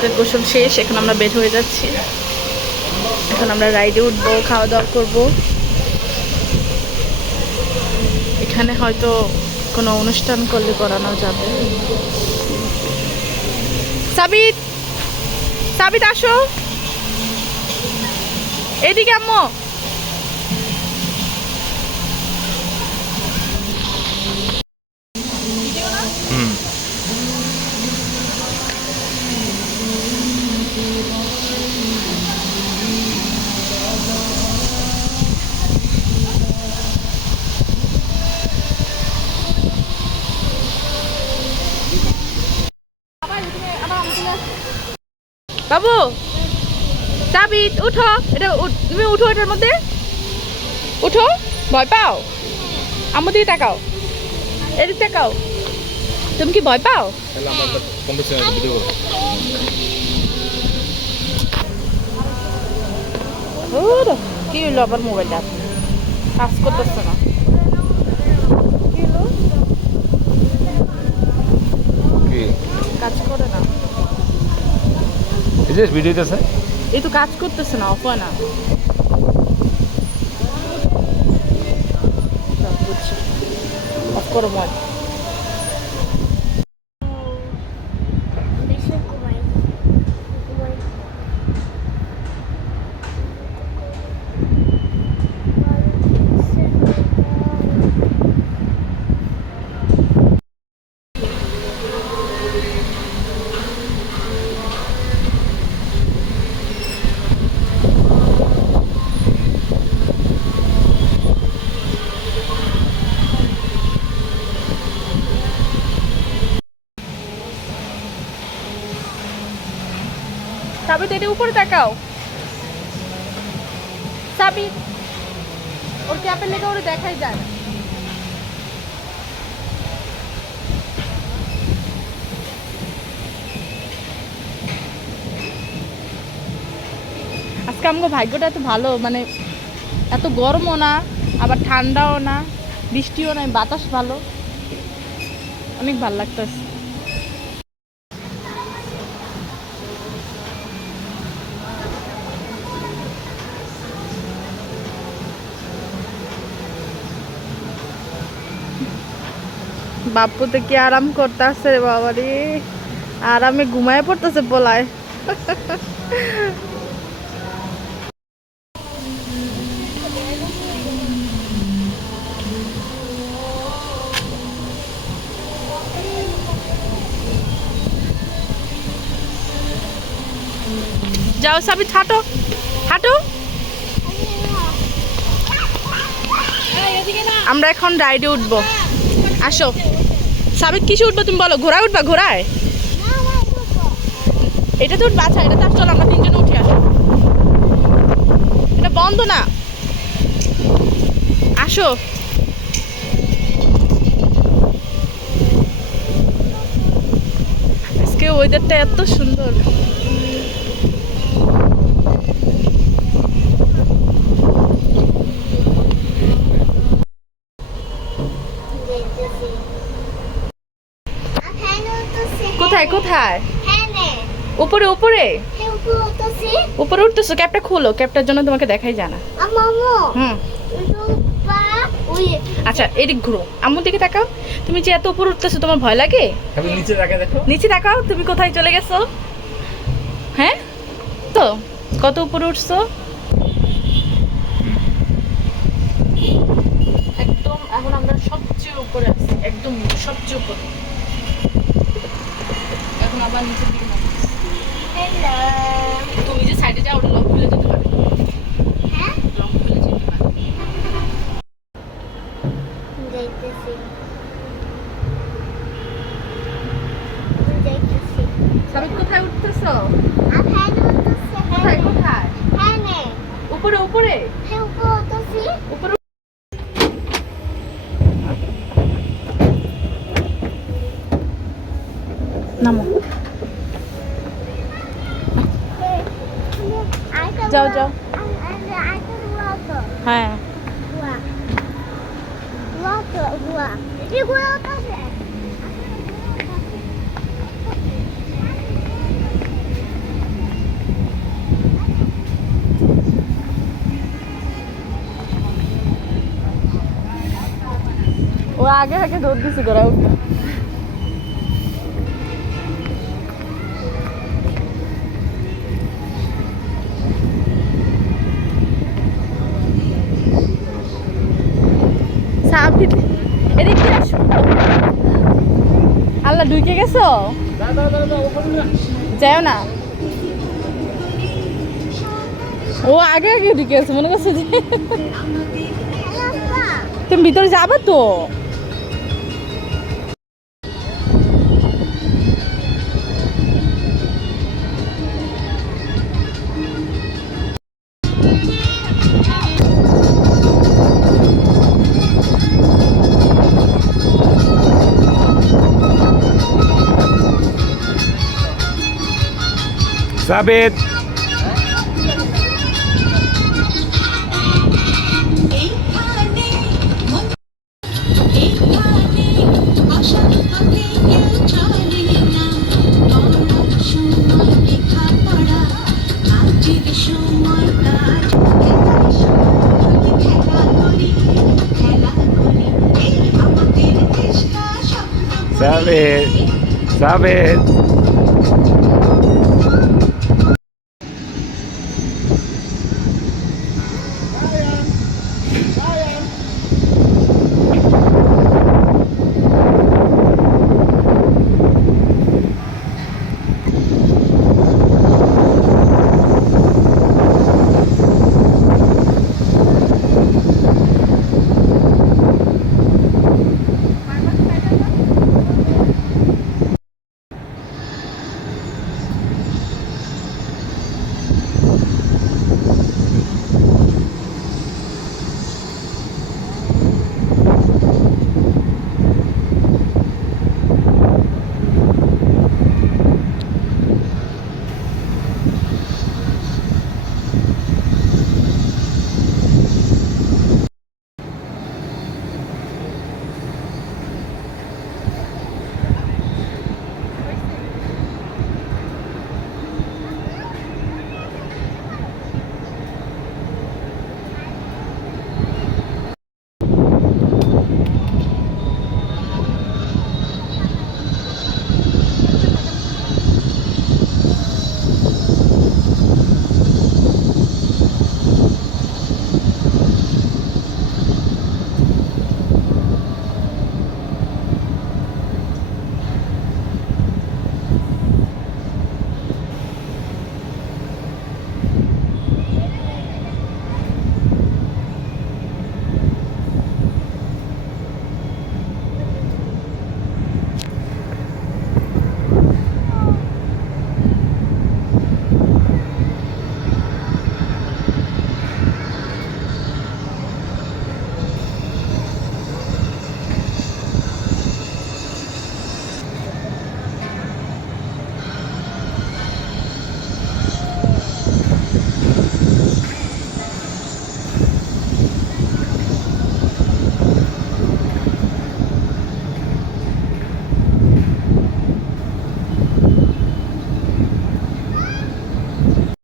আমাদের গোসল শেষ, এখন আমরা বের হয়ে যাচ্ছি। এখন আমরা রাইডে উঠবো, খাওয়া দাওয়া করবো। এখানে হয়তো কোনো অনুষ্ঠান করলে করানো যাবে। সাবিত, সাবিত আসো এদিকে আম্মু। বাবু সাবিত উঠো, এটা তুমি উঠো, এটার মধ্যে উঠো। ভয় পাও? আমার দিকে তাকাও, এদিক তাকাও। তুমি কি ভয় পাও? কি হলো আবার মোবাইলটা কাজ করতেছে না? কি হলো? কাজ করে না, এই তো কাজ করতেছে না, অফ হয় না। বুঝছি, অফ করো মোবাইল। সাবিত এটা উপরে তাকাও। সাবিত ওর ক্যাপের লেগে ওরে দেখাই যায়। আজকে আমাকে ভাগ্যটা এত ভালো, মানে এত গরমও না আবার ঠান্ডাও না, বৃষ্টিও নাই, বাতাস ভালো, অনেক ভালো লাগতেছে। বাপু তো কি আরাম করতেছে বাবা রে, আরামে ঘুমায় পড়তেছে বলায়। যাও সাবিত, হাঁটো হাঁটো। আমরা এখন রাইডে উঠবো, আসো। সাবিত কিসে উঠবো তুমি বলো? ঘোড়ায় উঠবা? ঘোড়ায়? এটা তো উঠবা। আচ্ছা এটা তো চলো আমরা তিনজনে উঠে আসো, এটা বন্ধ না, আসো। আজকে ওয়েদারটা এত সুন্দর। কোথায় কোথায়? উপরে উপরে উপরে উঠতেছো? ক্যাপটা খোলো, ক্যাপটার জন্য তোমাকে দেখাই জানা। হুম আচ্ছা এদিক ঘুরো, আম্মুর দিকে তাকাও। তুমি যে এত উপরে উঠতেছো তোমার ভয় লাগে? নিচে তাকাও, তুমি কোথায় চলে গেছো? হ্যাঁ তো কত উপরে উঠছো? একদম এখন আমরা সবচেয়ে উপরে আছি, একদম সবচেয়ে উপরে। এখন আবার নিচের দিকে নামছি। তুমি যে সাইডে যাও ওটা লক খুলে যেতে পারে। হ্যাঁ লক খুলে যেতে পারে। সাবিত কোথায় উঠতেছো? কোথায় কোথায়? উপরে উপরে উপরে। নামো, যাও যাও। হ্যাঁ আগে আগে দৌড় দিছে তোরা উঠে। সাবিত এদিকে আসো। আল্লাহ ঢুকে গেছো? যাও না। ও আগে আগে ঢুকে গেছে মনে করছে যে তুমি ভিতরে যাবে তো। সাবিত সাবিত সাবিত